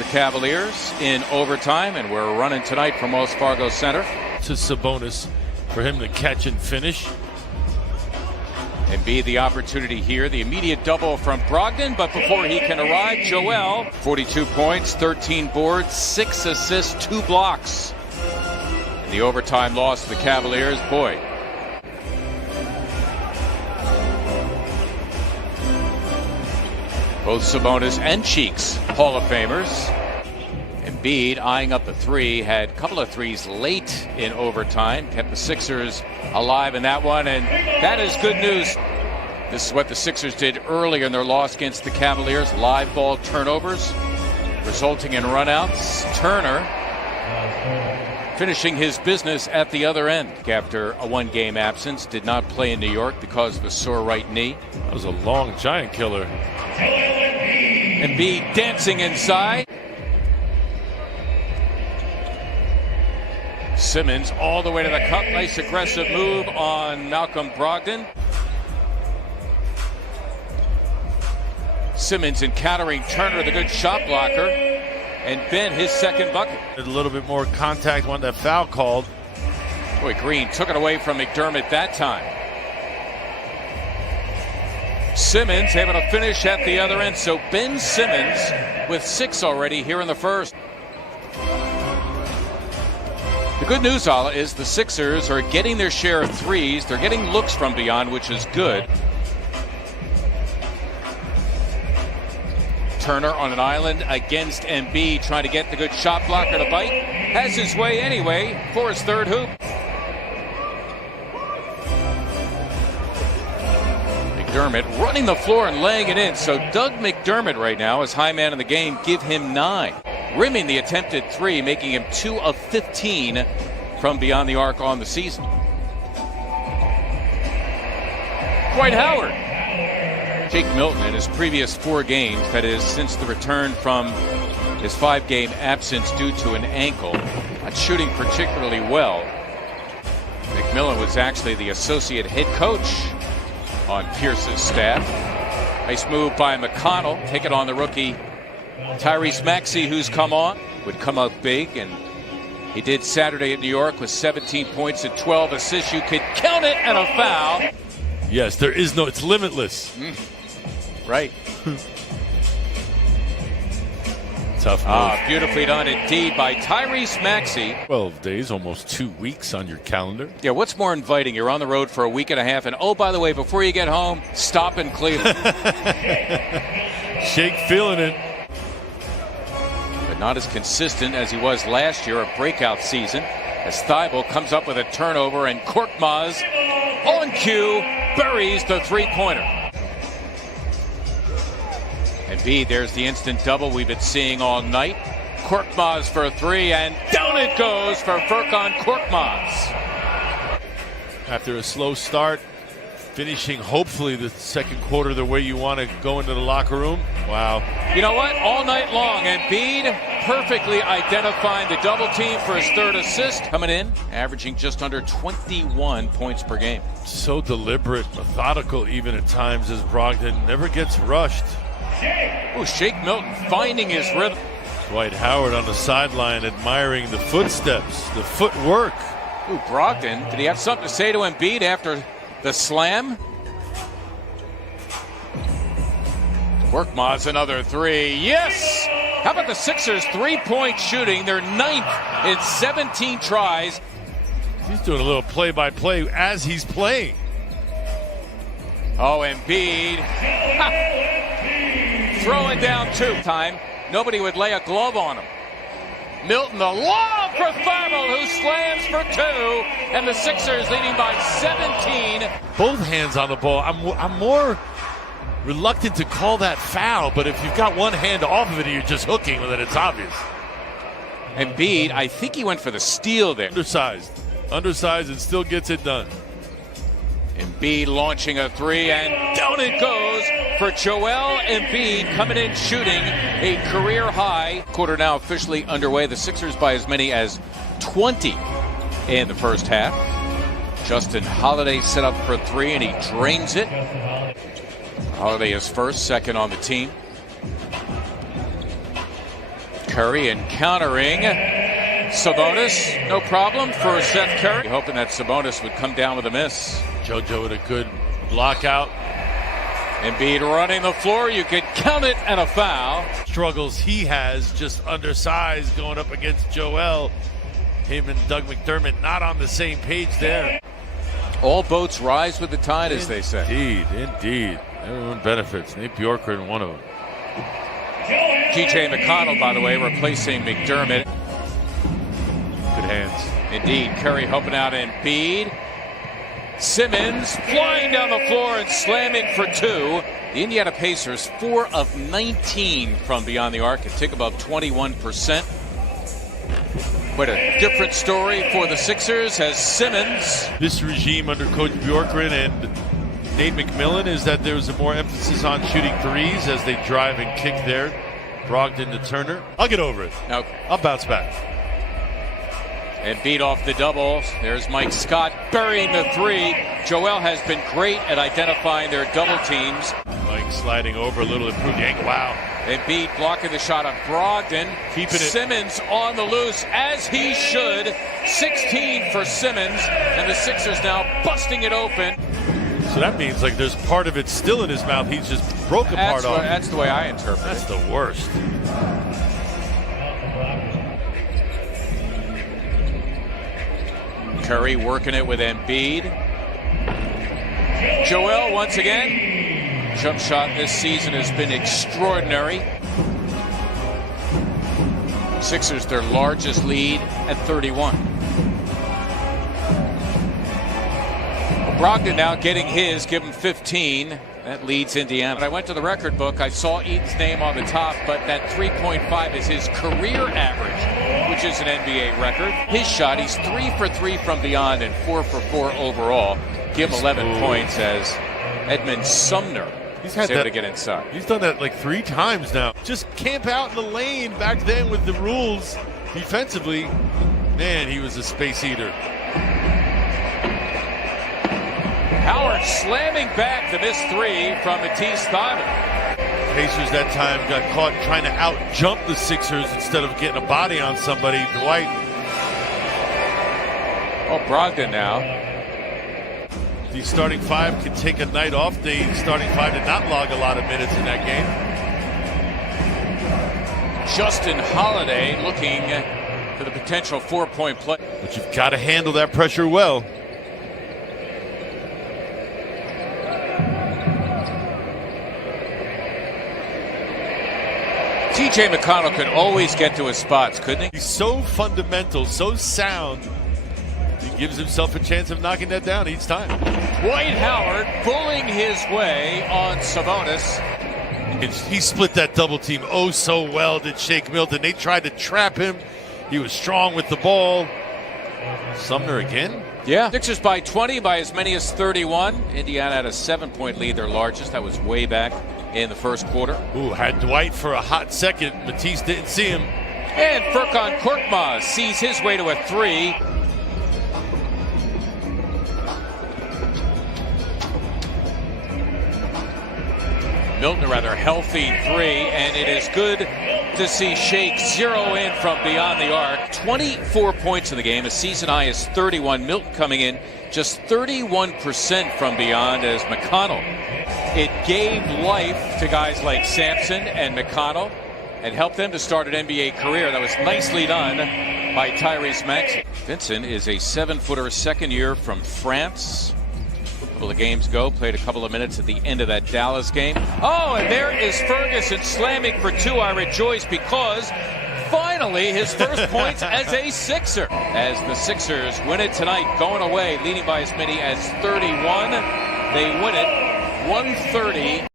the Cavaliers in overtime, and we're running tonight from Wells Fargo Center. To Sabonis for him to catch and finish. And be the opportunity here, the immediate double from Brogdon, but before he can arrive, Joel, 42 points, 13 boards, 6 assists, 2 blocks. In the overtime loss to the Cavaliers, boy. Both Sabonis and Cheeks, Hall of Famers. Embiid eyeing up the three, had a couple of threes late in overtime, kept the Sixers alive in that one, and that is good news. This is what the Sixers did earlier in their loss against the Cavaliers. Live ball turnovers, resulting in runouts. Turner finishing his business at the other end after a one-game absence. Did not play in New York because of a sore right knee. That was a long giant killer. Embiid dancing inside. Simmons all the way to the cup. Nice aggressive move on Malcolm Brogdon. Simmons encountering Turner, the good shot blocker, and Ben his second bucket. A little bit more contact when that foul called. Boy, Green took it away from McDermott that time. Simmons able to finish at the other end. So Ben Simmons with 6 already here in the first. The good news, Ala, is the Sixers are getting their share of threes. They're getting looks from beyond, which is good. Turner on an island against Embiid, trying to get the good shot blocker to bite. Has his way anyway for his third hoop. McDermott running the floor and laying it in. So Doug McDermott right now is high man in the game. Give him 9. Rimming the attempted three, making him 2 of 15 from beyond the arc on the season. Dwight Howard. Jake Milton in his previous 4 games, that is since the return from his 5-game absence due to an ankle, not shooting particularly well. McMillan was actually the associate head coach on Pierce's staff. Nice move by McConnell. Take it on the rookie Tyrese Maxey, who's come on, would come out big, and he did Saturday at New York with 17 points and 12 assists. You could count it, and a foul. Yes, there is no, it's limitless. Right. Tough move. Beautifully done indeed by Tyrese Maxey. 12 days, almost 2 weeks on your calendar. Yeah, what's more inviting? You're on the road for a week and a half, and oh, by the way, before you get home, stop in Cleveland. Shake feeling it. Not as consistent as he was last year, a breakout season, as Thibault comes up with a turnover, and Korkmaz on cue buries the three-pointer. Embiid, there's the instant double we've been seeing all night. Korkmaz for a 3, and down it goes for Furkan Korkmaz. After a slow start, finishing hopefully the second quarter the way you want to go into the locker room. Wow. You know what? All night long, Embiid perfectly identifying the double team for his third assist. Coming in, averaging just under 21 points per game. So deliberate, methodical even at times, as Brogdon never gets rushed. Oh, Shake Milton finding his rhythm. Dwight Howard on the sideline admiring the footsteps, the footwork. Ooh, Brogdon, did he have something to say to Embiid after the slam? Korkmaz another 3. Yes! How about the Sixers' three-point shooting? They're 9th in 17 tries. He's doing a little play-by-play as he's playing. Oh, Embiid. Throwing down 2. Time. Nobody would lay a glove on him. Milton, the lob for Thibault, who slams for 2, and the Sixers leading by 17. Both hands on the ball. I'm more reluctant to call that foul, but if you've got one hand off of it and you're just hooking, well, then it's obvious. Embiid, I think he went for the steal there. Undersized and still gets it done. Embiid launching a 3, and down it goes for Joel Embiid, coming in shooting a career high. Quarter now officially underway. The Sixers by as many as 20 in the first half. Justin Holiday set up for 3, and he drains it. Holiday is first, second on the team. Curry encountering Sabonis. No problem for Seth Curry. Hoping that Sabonis would come down with a miss. JoJo with a good block out. Embiid running the floor. You could count it and a foul. Struggles he has, just undersized going up against Joel. Him and Doug McDermott not on the same page there. All boats rise with the tide, as they say. Indeed. Everyone benefits. Nate Bjorkgren, one of them. T.J. McConnell, by the way, replacing McDermott. Good hands. Indeed, Curry helping out Embiid. Simmons flying down the floor and slamming for two. The Indiana Pacers, 4 of 19 from beyond the arc, a tick above 21%. Quite a different story for the Sixers as Simmons. This regime under Coach Bjorkgren and Nate McMillan is that there's a more emphasis on shooting threes as they drive and kick there. Brogdon to Turner. I'll get over it. Okay. I'll bounce back. And beat off the double. There's Mike Scott burying the three. Joel has been great at identifying their double teams. Mike sliding over a little, improved the angle. Wow. Embiid blocking the shot of Brogdon. Keeping it. Simmons on the loose, as he should. 16 for Simmons, and the Sixers now busting it open. So that means like there's part of it still in his mouth. He's just broken part off. That's the way I interpret it. That's the worst. Curry working it with Embiid. Joel once again. Jump shot this season has been extraordinary. Sixers their largest lead at 31. Brogdon now getting his, give him 15. That leads Indiana. When I went to the record book, I saw Eaton's name on the top, but that 3.5 is his career average, which is an NBA record. His shot, he's 3 for 3 from beyond and 4 for 4 overall. Give him 11 points as Edmund Sumner is able to get inside. He's done that like 3 times now. Just camp out in the lane back then with the rules defensively. Man, he was a space eater. Howard slamming back the missed 3 from Matisse Thybulle. Pacers that time got caught trying to out-jump the Sixers instead of getting a body on somebody. Dwight. Oh, Brogdon now. The starting 5 could take a night off. The starting 5 did not log a lot of minutes in that game. Justin Holiday looking for the potential 4-point play. But you've got to handle that pressure well. T.J. McConnell could always get to his spots, couldn't he? He's so fundamental, so sound. He gives himself a chance of knocking that down each time. Dwight Howard pulling his way on Sabonis. He split that double team oh so well, did Shake Milton. They tried to trap him. He was strong with the ball. Sumner again? Yeah. Sixers by 20, by as many as 31. Indiana had a 7-point lead, their largest. That was way back in the first quarter. Ooh, had Dwight for a hot second. Matisse didn't see him. And Furkan Korkmaz sees his way to a 3. Milton a rather healthy 3, and it is good to see Shake zero in from beyond the arc. 24 points in the game, a season high is 31. Milton coming in just 31% from beyond as McConnell. It gave life to guys like Sampson and McConnell and helped them to start an NBA career. That was nicely done by Tyrese Maxey. Vincent is a 7-footer, second year from France. A couple of games ago, played a couple of minutes at the end of that Dallas game. Oh, and there is Ferguson slamming for 2. I rejoice because finally his first points as a Sixer. As the Sixers win it tonight, going away, leading by as many as 31. They win it 130